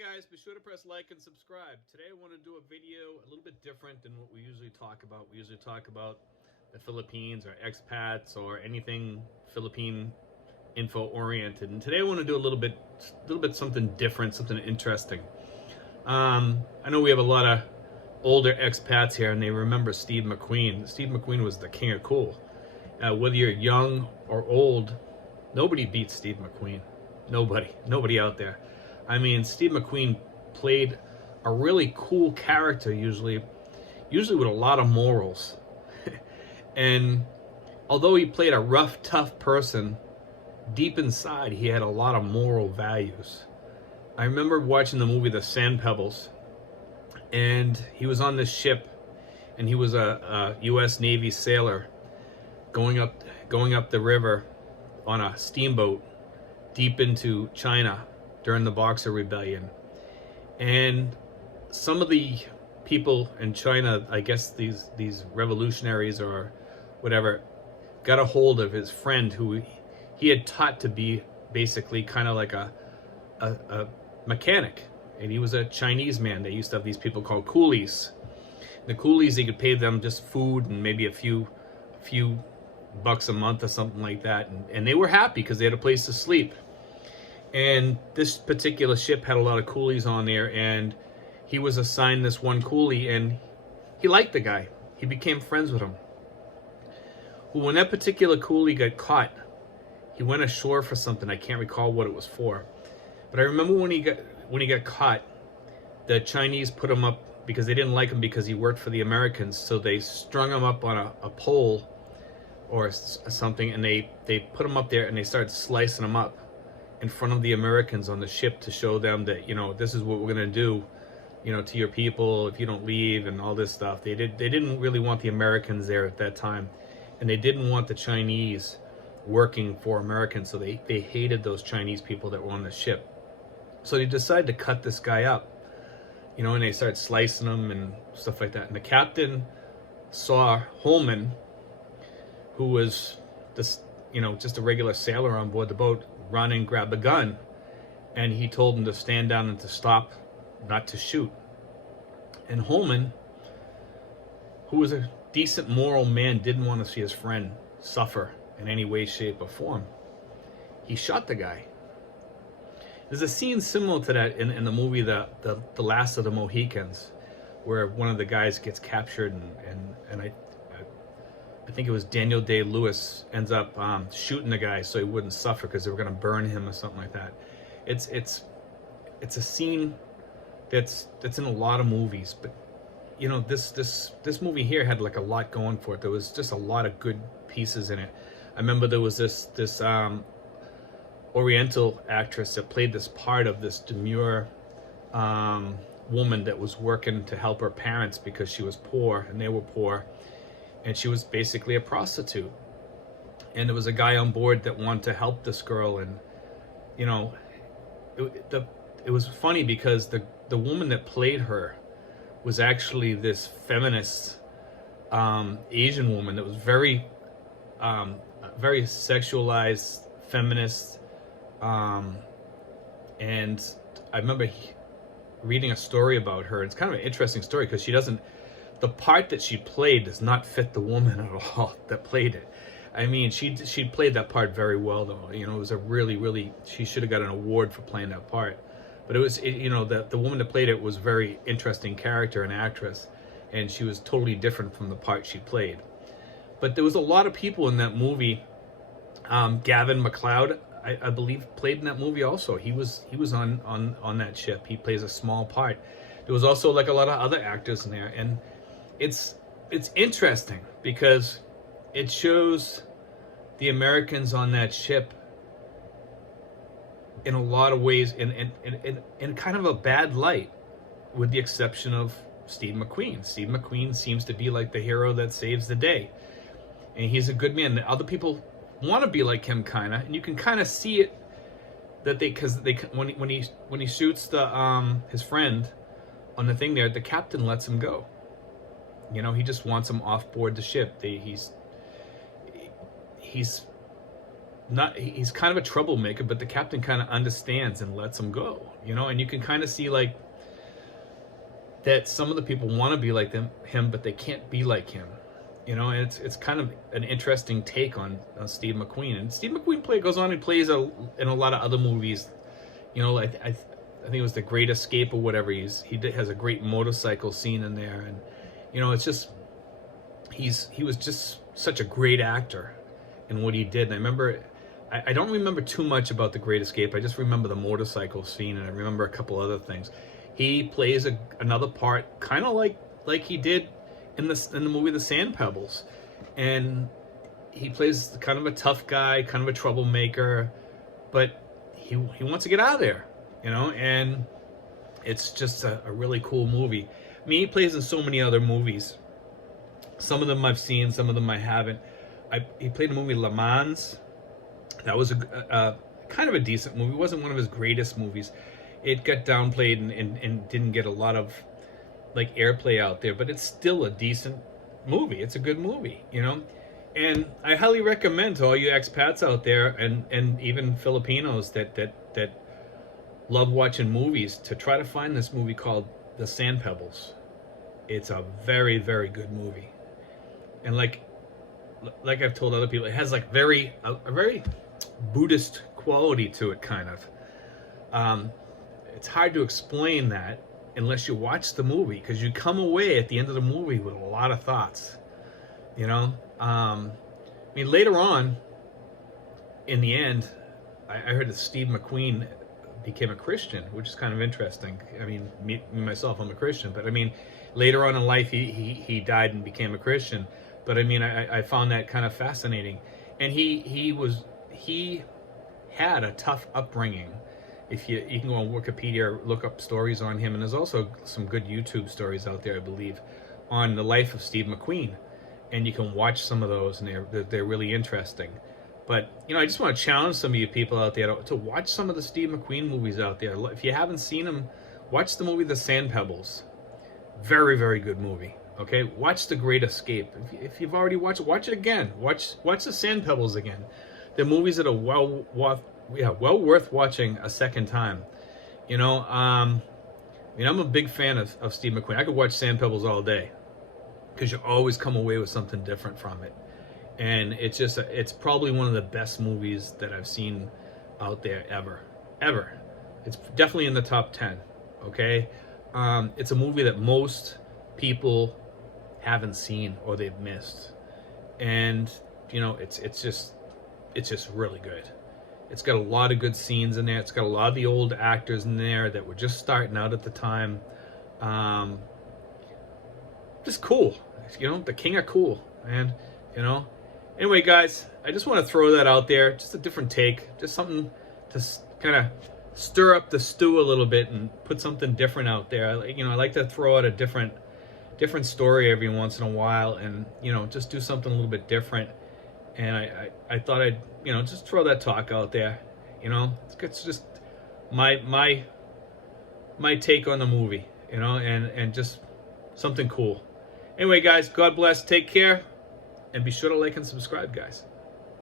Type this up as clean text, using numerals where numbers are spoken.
guys, be sure to press like and subscribe. Today I want to do a video a little bit different than what we usually talk about. We usually talk about the Philippines or expats or anything Philippine info oriented. And today I want to do a little bit something different, something interesting. I know we have a lot of older expats here and they remember Steve McQueen. Steve McQueen was the king of cool. Whether you're young or old, nobody beats Steve McQueen. Nobody out there. I mean, Steve McQueen played a really cool character, usually with a lot of morals. And although he played a rough, tough person, deep inside he had a lot of moral values. I remember watching the movie The Sand Pebbles, and he was on this ship, and he was a U.S. Navy sailor going up the river on a steamboat deep into China during the Boxer Rebellion. And some of the people in China, I guess these revolutionaries or whatever, got a hold of his friend who he had taught to be basically kind of like a mechanic. And he was a Chinese man. They used to have these people called coolies. The coolies, they could pay them just food and maybe a few bucks a month or something like that. And they were happy because they had a place to sleep. And this particular ship had a lot of coolies on there, and he was assigned this one coolie, and he liked the guy. He became friends with him. Well, when that particular coolie got caught, he went ashore for something. I can't recall what it was for. But I remember when he got caught, the Chinese put him up because they didn't like him because he worked for the Americans. So they strung him up on a pole or something, and they put him up there, and they started slicing him up in front of the Americans on the ship to show them that, you know, this is what we're going to do, you know, to your people if you don't leave and all this stuff. They didn't really want the Americans there at that time, and they didn't want the Chinese working for Americans, so they hated those Chinese people that were on the ship. So they decided to cut this guy up, you know, and they started slicing him and stuff like that. And the captain saw Holman, who was this, you know, just a regular sailor on board the boat, run and grab a gun, and he told him to stand down and to stop, not to shoot. And Holman, who was a decent moral man, didn't want to see his friend suffer in any way, shape, or form. He shot the guy. There's a scene similar to that in the movie the Last of the Mohicans, where one of the guys gets captured, and I think it was Daniel Day-Lewis ends up shooting the guy so he wouldn't suffer because they were going to burn him or something like that. It's a scene that's in a lot of movies, but you know, this movie here had like a lot going for it. There was just a lot of good pieces in it. I remember there was this Oriental actress that played this part of this demure woman that was working to help her parents because she was poor and they were poor. And she was basically a prostitute. And there was a guy on board that wanted to help this girl. And, you know, it was funny because the woman that played her was actually this feminist Asian woman that was very sexualized, feminist. And I remember reading a story about her. It's kind of an interesting story because the part that she played does not fit the woman at all that played it. I mean, she played that part very well, though. You know, it was a really, she should have got an award for playing that part. But you know, the woman that played it was a very interesting character and actress, and she was totally different from the part she played. But there was a lot of people in that movie. Gavin MacLeod, I believe, played in that movie also. He was on that ship. He plays a small part. There was also like a lot of other actors in there, and it's interesting because it shows the Americans on that ship in a lot of ways in kind of a bad light, with the exception of Steve McQueen. Steve McQueen seems to be like the hero that saves the day, and he's a good man. Other people want to be like him, kind of, and you can kind of see it that when he shoots his friend on the thing there, the captain lets him go. You know, he just wants him off board the ship. He's he's kind of a troublemaker, but the captain kind of understands and lets him go, you know. And you can kind of see like that some of the people want to be like him, but they can't be like him, you know. And it's kind of an interesting take on Steve McQueen. And Steve McQueen goes on and plays in a lot of other movies, you know. I think it was The Great Escape or whatever. He has a great motorcycle scene in there, and you know, it's just he was just such a great actor in what he did. And I remember, I don't remember too much about The Great Escape. I just remember the motorcycle scene, and I remember a couple other things. He plays another part, kind of like he did in the movie The Sand Pebbles, and he plays kind of a tough guy, kind of a troublemaker, but he wants to get out of there, you know. And it's just a really cool movie. I mean, he plays in so many other movies. Some of them I've seen, some of them I haven't. He played in the movie Le Mans. That was a kind of a decent movie. It wasn't one of his greatest movies. It got downplayed and didn't get a lot of like airplay out there, but it's still a decent movie. It's a good movie, you know. And I highly recommend to all you expats out there, and even Filipinos that love watching movies, to try to find this movie called The Sand Pebbles. It's a very, very good movie. And like I've told other people, it has like a very Buddhist quality to it, kind of. It's hard to explain that unless you watch the movie, because you come away at the end of the movie with a lot of thoughts, you know. I mean, later on, in the end, I heard that Steve McQueen became a Christian, which is kind of interesting. I mean, me myself, I'm a Christian, but I mean, later on in life, he died and became a Christian. But I mean, I found that kind of fascinating. And he had a tough upbringing. If you can go on Wikipedia, look up stories on him, and there's also some good YouTube stories out there, I believe, on the life of Steve McQueen, and you can watch some of those, and they're really interesting. But you know, I just want to challenge some of you people out there to watch some of the Steve McQueen movies out there. If you haven't seen them, watch the movie The Sand Pebbles. Very, very good movie. Okay, watch The Great Escape. If you've already watched it, watch it again. Watch The Sand Pebbles again. They're movies that are well worth watching a second time. You know, I mean, I'm a big fan of Steve McQueen. I could watch Sand Pebbles all day, because you always come away with something different from it. And it's probably one of the best movies that I've seen out there ever. It's definitely in the top 10. Okay, it's a movie that most people haven't seen or they've missed, and you know, it's just really good. It's got a lot of good scenes in there. It's got a lot of the old actors in there that were just starting out at the time. Just cool, you know, the king of cool, man, you know. Anyway, guys, I just want to throw that out there. Just a different take, just something to kind of stir up the stew a little bit and put something different out there. You know, I like to throw out a different story every once in a while, and you know, just do something a little bit different. And I thought I'd, you know, just throw that talk out there. You know, it's just my take on the movie, you know, and just something cool. Anyway, guys, God bless, take care, and be sure to like and subscribe, guys.